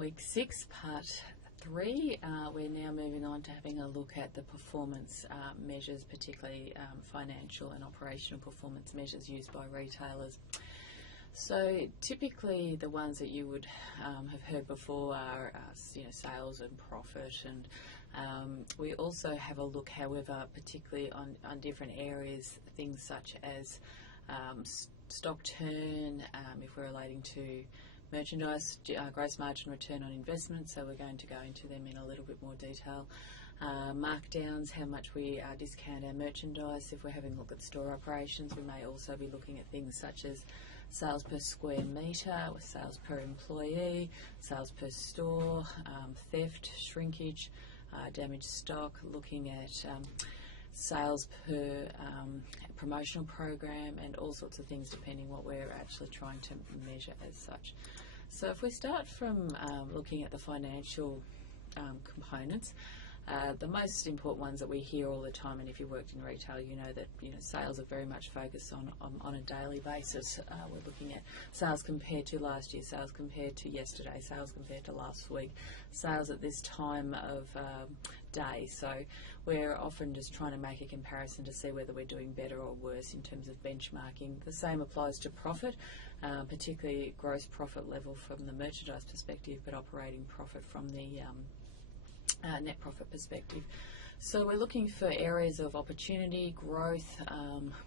Week 6, Part 3. We're now moving on to having a look at the performance measures, particularly financial and operational performance measures used by retailers. So typically the ones that you would have heard before are sales and profit, and we also have a look, however, particularly on different areas, things such as stock turn, if we're relating to merchandise, gross margin, return on investment, so we're going to go into them in a little bit more detail. Markdowns, how much we discount our merchandise. If we're having a look at store operations, we may also be looking at things such as sales per square metre, sales per employee, sales per store, theft, shrinkage, damaged stock, looking at sales per promotional program, and all sorts of things depending what we're actually trying to measure as such. So if we start from looking at the financial components, the most important ones that we hear all the time, and if you worked in retail, you know that sales are very much focused on a daily basis. We're looking at sales compared to last year, sales compared to yesterday, sales compared to last week, sales at this time of day. So we're often just trying to make a comparison to see whether we're doing better or worse in terms of benchmarking. The same applies to profit, particularly gross profit level from the merchandise perspective, but operating profit from the net profit perspective. So we're looking for areas of opportunity, growth,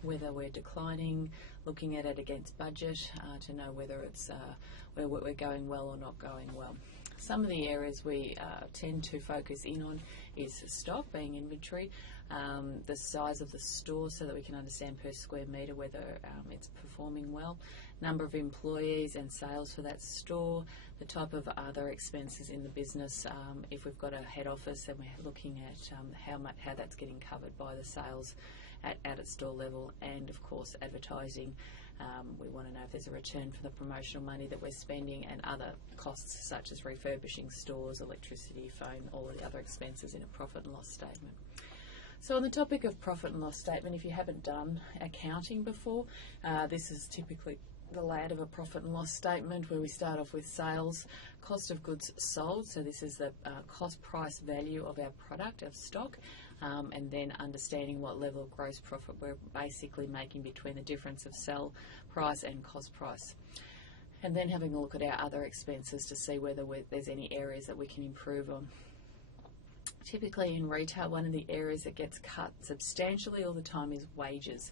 whether we're declining, looking at it against budget to know whether it's where we're going well or not going well. Some of the areas we tend to focus in on is stock, being inventory, the size of the store so that we can understand per square metre whether it's performing well, number of employees and sales for that store, the type of other expenses in the business. If we've got a head office, then we're looking at how that's getting covered by the sales at its store level, and of course advertising. We want to know if there's a return for the promotional money that we're spending, and other costs such as refurbishing stores, electricity, phone, all of the other expenses in a profit and loss statement. So on the topic of profit and loss statement, if you haven't done accounting before, this is typically the layout of a profit and loss statement, where we start off with sales, cost of goods sold, so this is the cost price value of our product, of stock, and then understanding what level of gross profit we're basically making between the difference of sell price and cost price. And then having a look at our other expenses to see whether there's any areas that we can improve on. Typically in retail, one of the areas that gets cut substantially all the time is wages,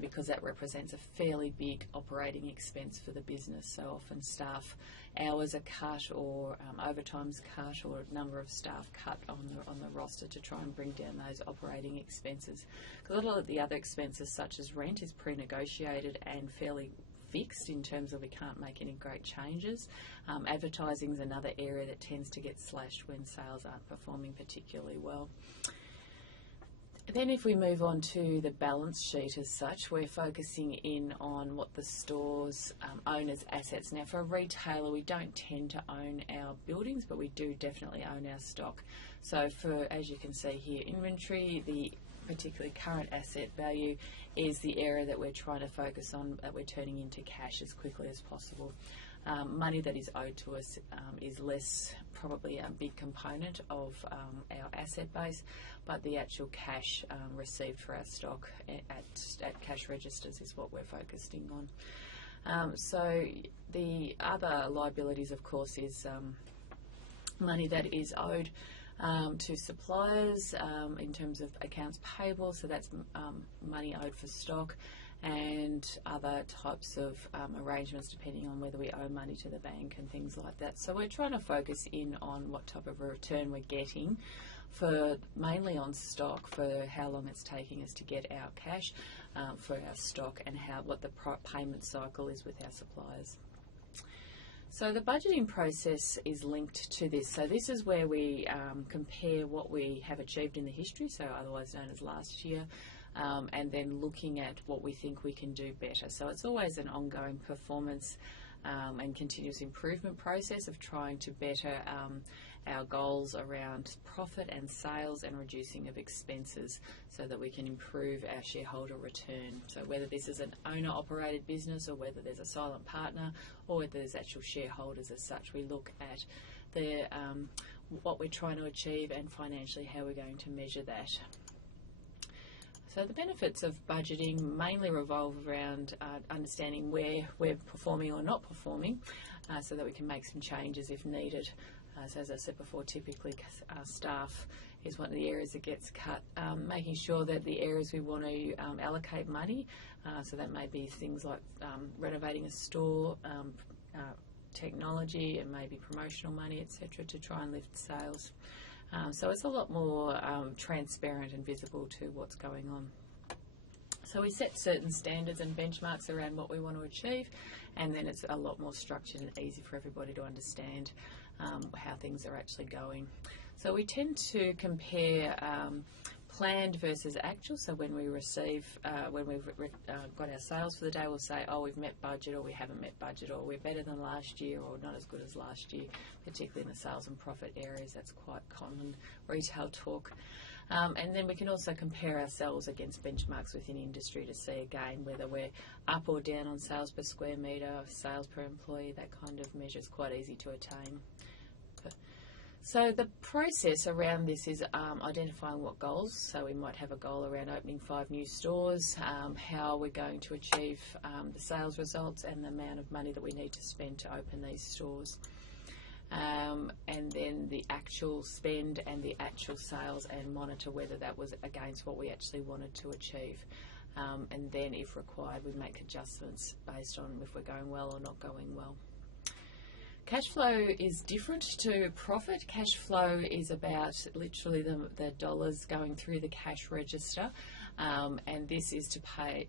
because that represents a fairly big operating expense for the business. So often staff hours are cut, or overtime's cut, or a number of staff cut on the roster to try and bring down those operating expenses. Because a lot of the other expenses, such as rent, is pre-negotiated and fairly fixed in terms of we can't make any great changes. Advertising is another area that tends to get slashed when sales aren't performing particularly well. Then if we move on to the balance sheet as such, we're focusing in on what the stores own as assets. Now for a retailer, we don't tend to own our buildings, but we do definitely own our stock. So for, as you can see here, inventory, the particularly current asset value is the area that we're trying to focus on, that we're turning into cash as quickly as possible. Money that is owed to us is less, probably a big component of our asset base, but the actual cash received for our stock at cash registers is what we're focusing on. So the other liabilities, of course, is money that is owed to suppliers in terms of accounts payable, so that's money owed for stock, and other types of arrangements depending on whether we owe money to the bank and things like that. So we're trying to focus in on what type of a return we're getting for mainly on stock, for how long it's taking us to get our cash for our stock, and what the payment cycle is with our suppliers. So the budgeting process is linked to this. So this is where we compare what we have achieved in the history, so otherwise known as last year, and then looking at what we think we can do better. So it's always an ongoing performance and continuous improvement process of trying to better our goals around profit and sales and reducing of expenses so that we can improve our shareholder return. So whether this is an owner-operated business or whether there's a silent partner or whether there's actual shareholders as such, we look at what we're trying to achieve, and financially how we're going to measure that. So the benefits of budgeting mainly revolve around understanding where we're performing or not performing, so that we can make some changes if needed. So as I said before, typically staff is one of the areas that gets cut. Making sure that the areas we want to allocate money, so that may be things like renovating a store, technology, and maybe promotional money, etc., to try and lift sales. So it's a lot more transparent and visible to what's going on. So we set certain standards and benchmarks around what we want to achieve, and then it's a lot more structured and easy for everybody to understand how things are actually going. So we tend to compare planned versus actual. So when we receive, when we've got our sales for the day, we'll say, oh, we've met budget, or we haven't met budget, or we're better than last year, or not as good as last year, particularly in the sales and profit areas. That's quite common retail talk. And then we can also compare ourselves against benchmarks within industry to see again whether we're up or down on sales per square metre, sales per employee. That kind of measure is quite easy to attain. So the process around this is identifying what goals. So we might have a goal around opening 5 new stores, how we're going to achieve the sales results, and the amount of money that we need to spend to open these stores. And then the actual spend and the actual sales, and monitor whether that was against what we actually wanted to achieve. And then if required, we make adjustments based on if we're going well or not going well. Cash flow is different to profit. Cash flow is about literally the dollars going through the cash register, and this is to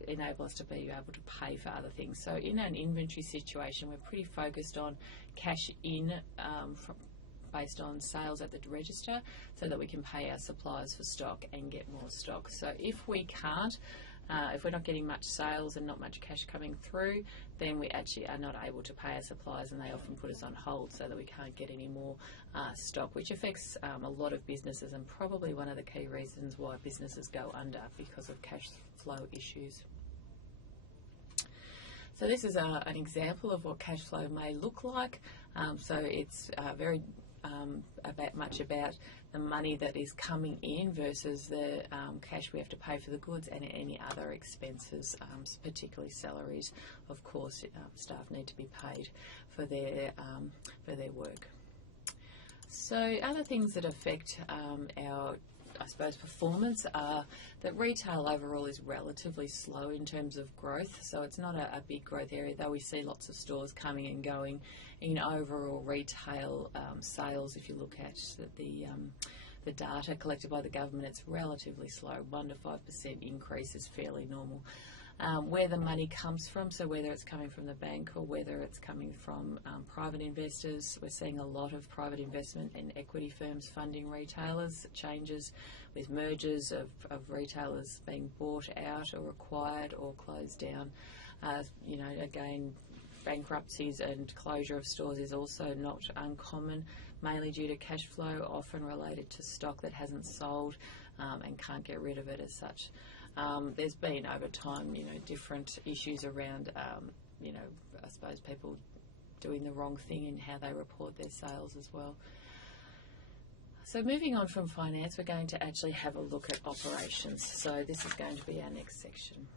enable us to be able to pay for other things. So in an inventory situation, we're pretty focused on cash in based on sales at the register, so that we can pay our suppliers for stock and get more stock. So if we can't, if we're not getting much sales and not much cash coming through, then we actually are not able to pay our suppliers, and they often put us on hold so that we can't get any more stock, which affects a lot of businesses, and probably one of the key reasons why businesses go under, because of cash flow issues. So this is an example of what cash flow may look like. So it's very much about the money that is coming in versus the cash we have to pay for the goods, and any other expenses, particularly salaries. Of course, staff need to be paid for their work. So other things that affect our, I suppose, performance are that retail overall is relatively slow in terms of growth. So it's not a big growth area, though we see lots of stores coming and going. In overall retail sales, if you look at the data collected by the government, it's relatively slow. 1 to 5% increase is fairly normal. Where the money comes from, so whether it's coming from the bank or whether it's coming from private investors, we're seeing a lot of private investment in equity firms funding retailers, changes with mergers of retailers being bought out or acquired or closed down. Again, bankruptcies and closure of stores is also not uncommon, mainly due to cash flow, often related to stock that hasn't sold and can't get rid of it as such. There's been over time, different issues around, I suppose people doing the wrong thing in how they report their sales as well. So moving on from finance, we're going to actually have a look at operations. So this is going to be our next section.